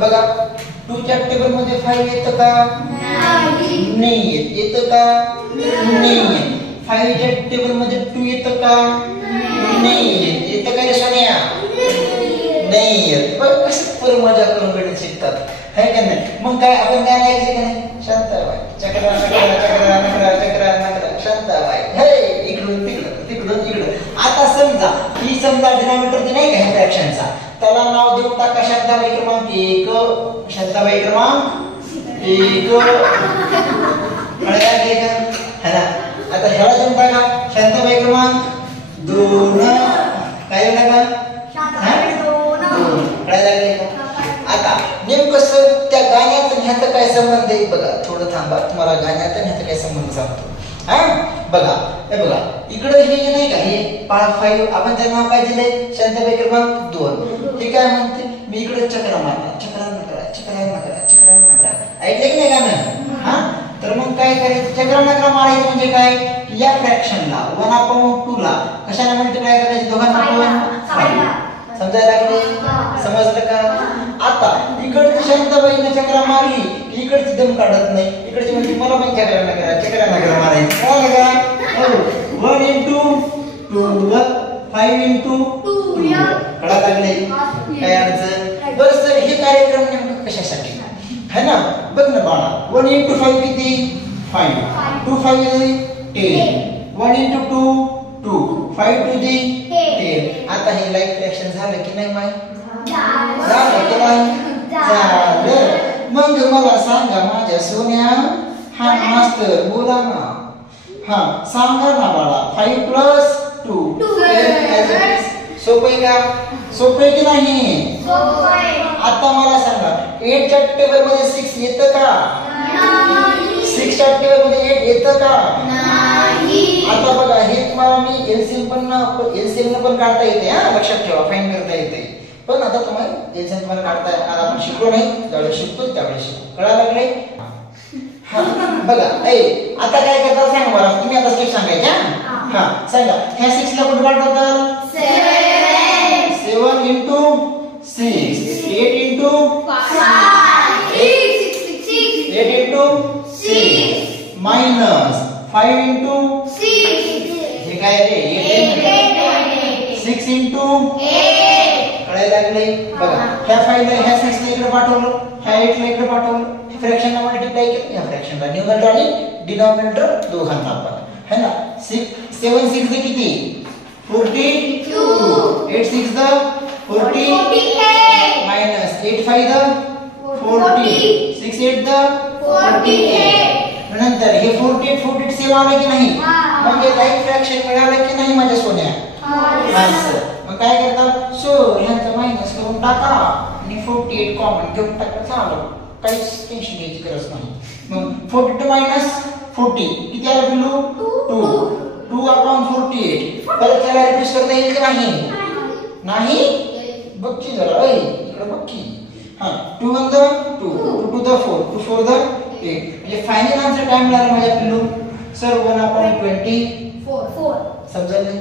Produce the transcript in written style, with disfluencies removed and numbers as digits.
बघा 2 च्या टेबल मध्ये 5 येतं का? नाही येत. येतं का? नाही येत. 5 च्या टेबल मध्ये 2 येतं का? नाही येत. येतं का रे सोन्या? नाही येत. बघ कसं पर मजा करून गणित शिकतात है का नाही. मग काय आपण गाणं ऐकलं का नाही? शांताबाई चक्रा चक्रा चक्रा नकरा चक्रा नकरा शांताबाई हे इकडून तिकडं तिकडून इकडं. आता समजा ही समजा डिनॉमिनेटर ते नाही का ह्या फ्रॅक्शनचा, त्याला नाव देऊन टाका शांताबाई क्रमांक 1. शांताबाई क्रमांक 1 कळलं का? है ना. आता ह्याला देऊन टाका शांताबाई क्रमांक 2. काय देऊन टाका? कळायला लागले का? आता नेमकं सर त्या गाण्यात आणि ह्याचा काय संबंध आहे बघा. थोडं थांबा, तुम्हाला गाण्यात आणि ह्याचा काय संबंध सांगतो. हा बघा, हे बघा इकडे हे नाही का हे 5 आपण त्याचं नाव काय दिलंय? शांताबाई क्रमांक 2. हे काय म्हणते? मी इकडे चक्रा मारला चक्रा नकरा चक्रा नकरा चक्रा नकरा. ऐकलं की नाही गाणं? हा तर मग काय करायचं? चक्रा नकरा मारायचं म्हणजे काय? या फ्रॅक्शनला 1/2 ला कशाने मल्टिप्लाय करायचं? दोघांना समजायला लागले? समजलं का? आता इकडची शांताबाईने चक्रा मारली की इकडची दम काढत नाही. इकडची म्हणजे मला पण चक्रा नकरा मारायचं. कळलं का? 1 into 2 5 into 2 कळा लागले? काय अडचण? बरं सर हे कार्यक्रम नेमकं कशासाठी है ना? बघ ना बाळा 1 into 5 किती? 5. 2 5 10. 1 into 2 2. 5 to the 10. आता हे लाईक फ्रॅक्शन झालं की नाही माहिती? झालं की नाही? झालं. मग मला सांगा माझ्या सोन्या. हा मास्तर बोला ना. हा सांगा ना बाळा. 5 plus 2 सोपं आहे का? सोपं आहे की नाही? आता मला सांगा 8 च्या टेबल मध्ये 6 येतं का? 6 च्या टेबल मध्ये 8 येतं का? आता बघा हे तुम्हाला मी एलसीएम पण काढता येते. हा लक्षात ठेवा, फाईन करता येते. पण आता तुम्हाला एलसीएम तुम्हाला काढता आज आपण शिकलो नाही, ज्यावेळेस शिकतो त्यावेळेस शिकू. कळायला लागले? हा बघा आता काय करता सांगा मला. तुम्ही आता स्टेप सांगायच्या. हा सांगा ह्या 6 ला कुठे पाठवताल? 7 into 6 8 into 8 into 6 minus 5 into 6 हे काय रे? 6 into 8 कळायला लागले? बघा ह्या 5 ला ह्या 6 ला इकडे पाठवलं, ह्या 8 ला इकडे पाठवलं. फ्रॅक्शनला मल्टिप्लाय केलं, ह्या फ्रॅक्शनला न्यूमरेटर आणि डिनॉमिनेटर दोघांना आपण है ना. 7 6 द किती? 42. 8 6 द 48 minus 8 5 द 40 6 8 द 48. नंतर हे 48 48 सेम आलं की नाही? म्हणजे लाईक फ्रॅक्शन मिळालं की नाही माझ्या सोन्या? मग काय करतात? सो ह्यांचा मायनस करून टाका आणि 48 कॉमन घेऊन टाका. झालं, काहीच टेन्शन घ्यायची गरज नाही. मग 42 minus 40 किती आलं पिल्लू? 2/48. परत त्याला रिप्लेस करता येईल की नाही? नाही बघ की जरा इकडे बघ की. हा 2 1 द 2 2 2 द 4 2 4 द 8. म्हणजे फायनल आन्सर काय मिळाला माझ्या पिल्लू? सर 1/24. समजलं?